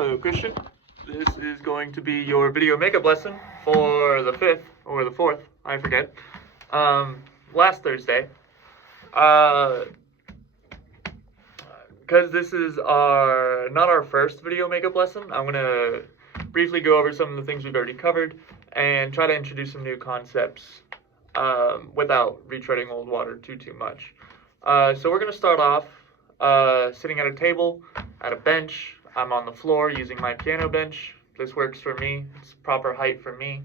Hello, Christian. This is going to be your video makeup lesson for the 5th or the 4th, I forget. Last Thursday. Because this is not our first video makeup lesson, I'm going to briefly go over some of the things we've already covered and try to introduce some new concepts without retreading old water too much. So we're going to start off sitting at a table, at a bench. I'm on the floor using my piano bench. This works for me. It's proper height for me.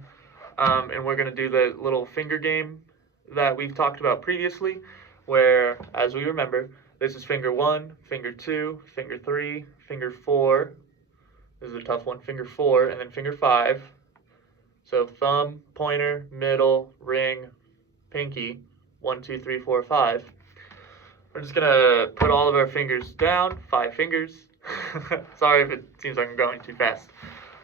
And we're going to do the little finger game that we've talked about previously, where, as we remember, this is finger 1, finger 2, finger 3, finger 4. This is a tough one. Finger 4, and then finger 5. So thumb, pointer, middle, ring, pinky, 1, 2, 3, 4, 5. We're just going to put all of our fingers down, 5 fingers. Sorry if it seems like I'm going too fast.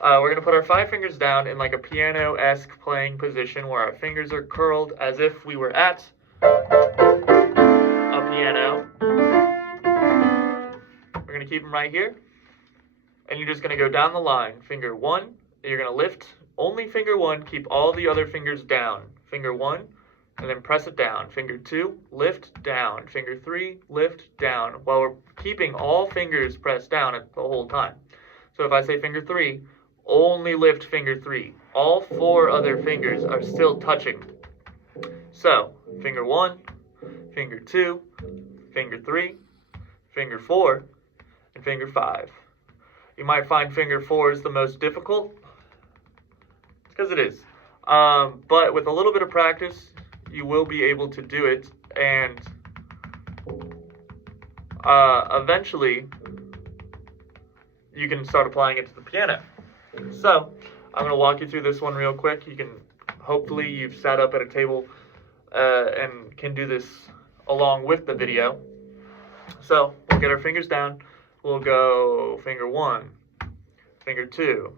We're going to put our 5 fingers down in like a piano-esque playing position where our fingers are curled as if we were at a piano. We're going to keep them right here. And you're just going to go down the line. Finger 1, you're going to lift only finger 1, keep all the other fingers down. Finger 1, and then press it down. Finger 2, lift, down. Finger 3, lift, down, while we're keeping all fingers pressed down the whole time. So if I say finger 3, only lift finger 3. All 4 other fingers are still touching. So, finger 1, finger 2, finger 3, finger 4, and finger 5. You might find finger 4 is the most difficult. It's because it is. But with a little bit of practice, you will be able to do it, and eventually you can start applying it to the piano. So I'm going to walk you through this one real quick. Hopefully you've sat up at a table and can do this along with the video. So we'll get our fingers down. We'll go finger 1, finger 2,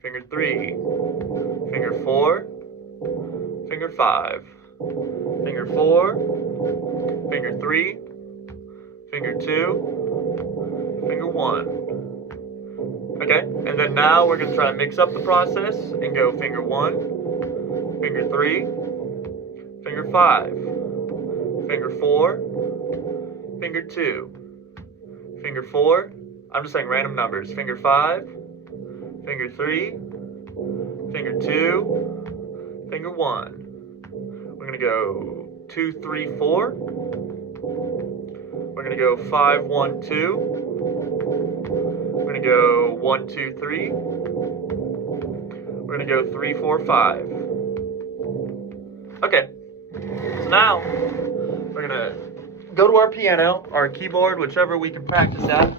finger 3, finger 4, finger 5, finger 4, finger 3, finger 2, finger 1. Okay, and then now we're going to try to mix up the process and go finger 1, finger 3, finger 5, finger 4, finger 2, finger 4, I'm just saying random numbers, finger 5, finger 3, finger 2, finger 1. We're going to go 2, 3, 4. We're going to go 5, 1, 2. We're going to go 1, 2, 3. We're going to go 3, 4, 5. Okay, so now we're going to go to our piano, our keyboard, whichever we can practice at,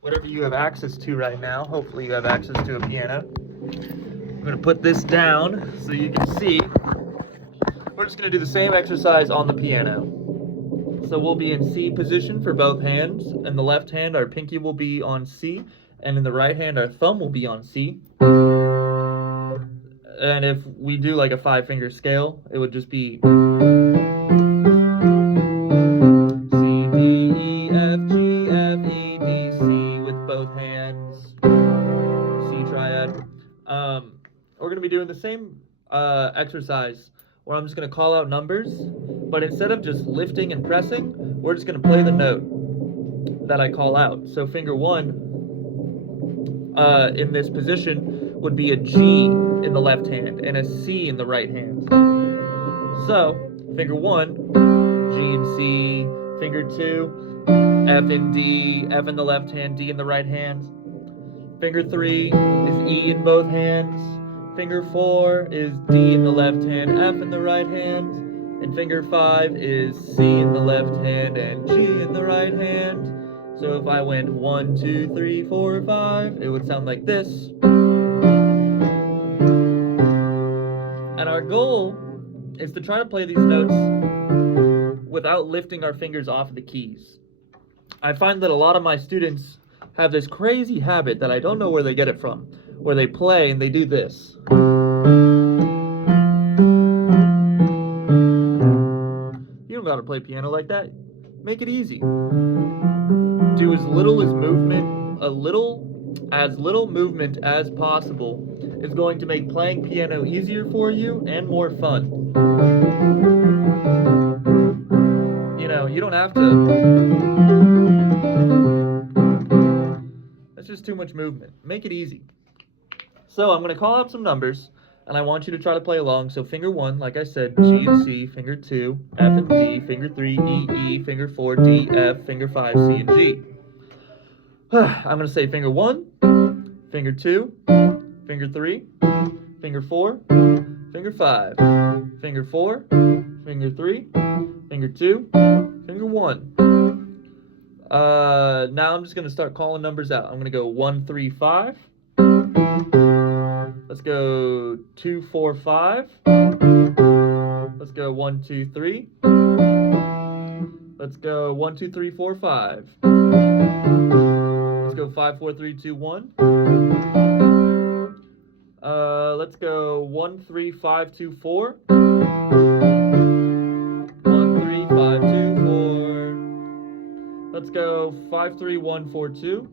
whatever you have access to right now. Hopefully you have access to a piano. I'm going to put this down so you can see. We're just going to do the same exercise on the piano. So we'll be in C position for both hands. In the left hand, our pinky will be on C, and in the right hand, our thumb will be on C. And if we do like a 5-finger scale, it would just be C, D, E, F, G, F, E, D, C with both hands. C triad. We're going to be doing the same exercise where I'm just going to call out numbers, but instead of just lifting and pressing, we're just going to play the note that I call out. So finger 1 in this position would be a G in the left hand and a C in the right hand. So finger 1, G and C, finger 2, F and D, F in the left hand, D in the right hand. Finger 3 is E in both hands. Finger 4 is D in the left hand, F in the right hand. And finger 5 is C in the left hand and G in the right hand. So if I went 1, 2, 3, 4, 5, it would sound like this. And our goal is to try to play these notes without lifting our fingers off the keys. I find that a lot of my students have this crazy habit that I don't know where they get it from, where they play and they do this. You don't gotta play piano like that. Make it easy. Do as little as movement, a little as little movement as possible is going to make playing piano easier for you and more fun. You know, you don't have to. That's just too much movement. Make it easy. So I'm going to call out some numbers, and I want you to try to play along. So finger 1, like I said, G and C, finger 2, F and D, finger 3, E, E, finger 4, D, F, finger 5, C, and G. I'm going to say finger 1, finger 2, finger 3, finger 4, finger 5, finger 4, finger 3, finger 2, finger 1. Now I'm just going to start calling numbers out. I'm going to go 1, 3, 5. Let's go 2, 4, 5. Let's go 1, 2, 3. Let's go 1, 2, 3, 4, 5. Let's go 5, 4, 3, 2, 1. Let's go 1, 3, 5, 2, 4. 1, 3, 5, 2, 4. Let's go 5, 3, 1, 4, 2.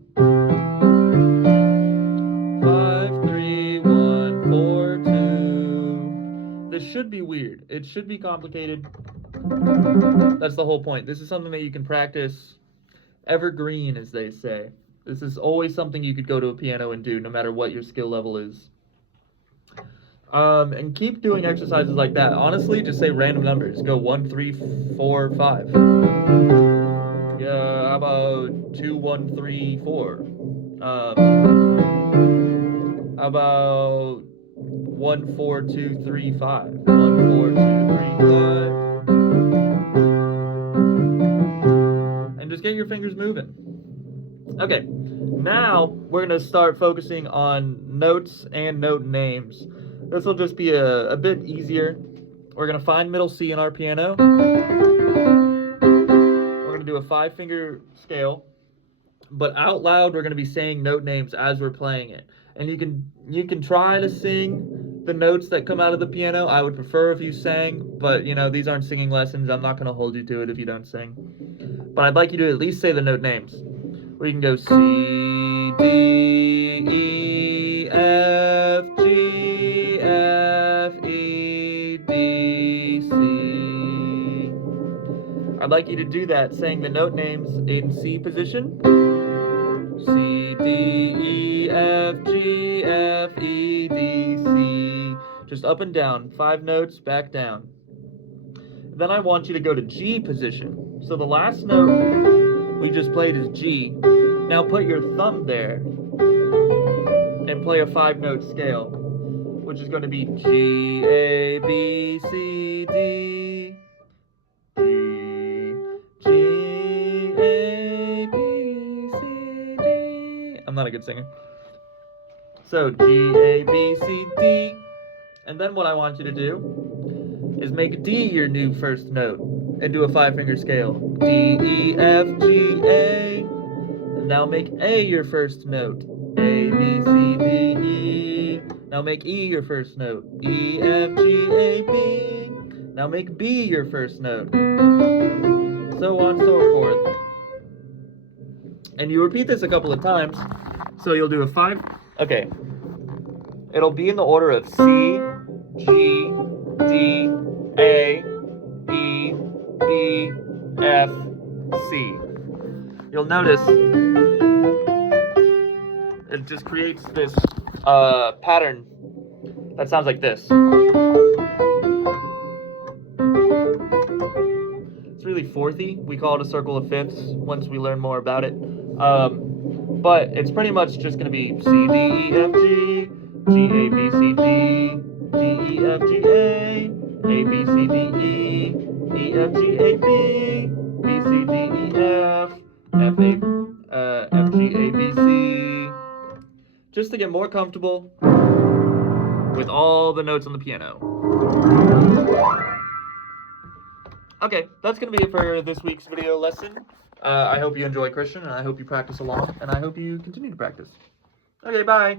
5, 3, 1, 4, 2. This should be weird. It should be complicated. That's the whole point. This is something that you can practice evergreen, as they say. This is always something you could go to a piano and do, no matter what your skill level is. And keep doing exercises like that. Honestly, just say random numbers. Go 1, 3, 4, 5. Yeah, how about 2, 1, 3, 4? How about 1, 4, 2, 3, 5? 1, 4, 2, 3, 5. And just get your fingers moving. Okay, now we're going to start focusing on notes and note names. This will just be a bit easier. We're going to find middle C in our piano. We're going to do a 5-finger scale, but out loud we're going to be saying note names as we're playing it. And you can try to sing the notes that come out of the piano. I would prefer if you sang, but you know, these aren't singing lessons. I'm not going to hold you to it if you don't sing. But I'd like you to at least say the note names. We can go C, D, E, F, G, F, E, D, C. I'd like you to do that, saying the note names in C position. C, D, E, F, G, F, E, D, C. Just up and down, 5 notes, back down. Then I want you to go to G position. So the last note we just played is G. Now put your thumb there and play a 5-note scale, which is going to be G, A, B, C, D, G, A, B, C, D. I'm not a good singer. So G, A, B, C, D. And then what I want you to do is make D your new first note and do a 5-finger scale. D, E, F, G, A. And now make A your first note. A, B, C, D, E. Now make E your first note. E, F, G, A, B. Now make B your first note. So on, so forth. And you repeat this a couple of times. So you'll do a 5. Okay. It'll be in the order of C, G, D, A, E, B, F, C. You'll notice it just creates this pattern that sounds like this. It's really fourthy. We call it a circle of fifths once we learn more about it. But it's pretty much just going to be C, D, E, F, G, G, A, B, C, D, D, E, F, G, A, A, B, C, D, E, E, F, G, A, B, B, C, D, E, F, F, G, A, B, C. Just to get more comfortable with all the notes on the piano. Okay, that's going to be it for this week's video lesson. I hope you enjoy, Christian, and I hope you practice along, and I hope you continue to practice. Okay, bye.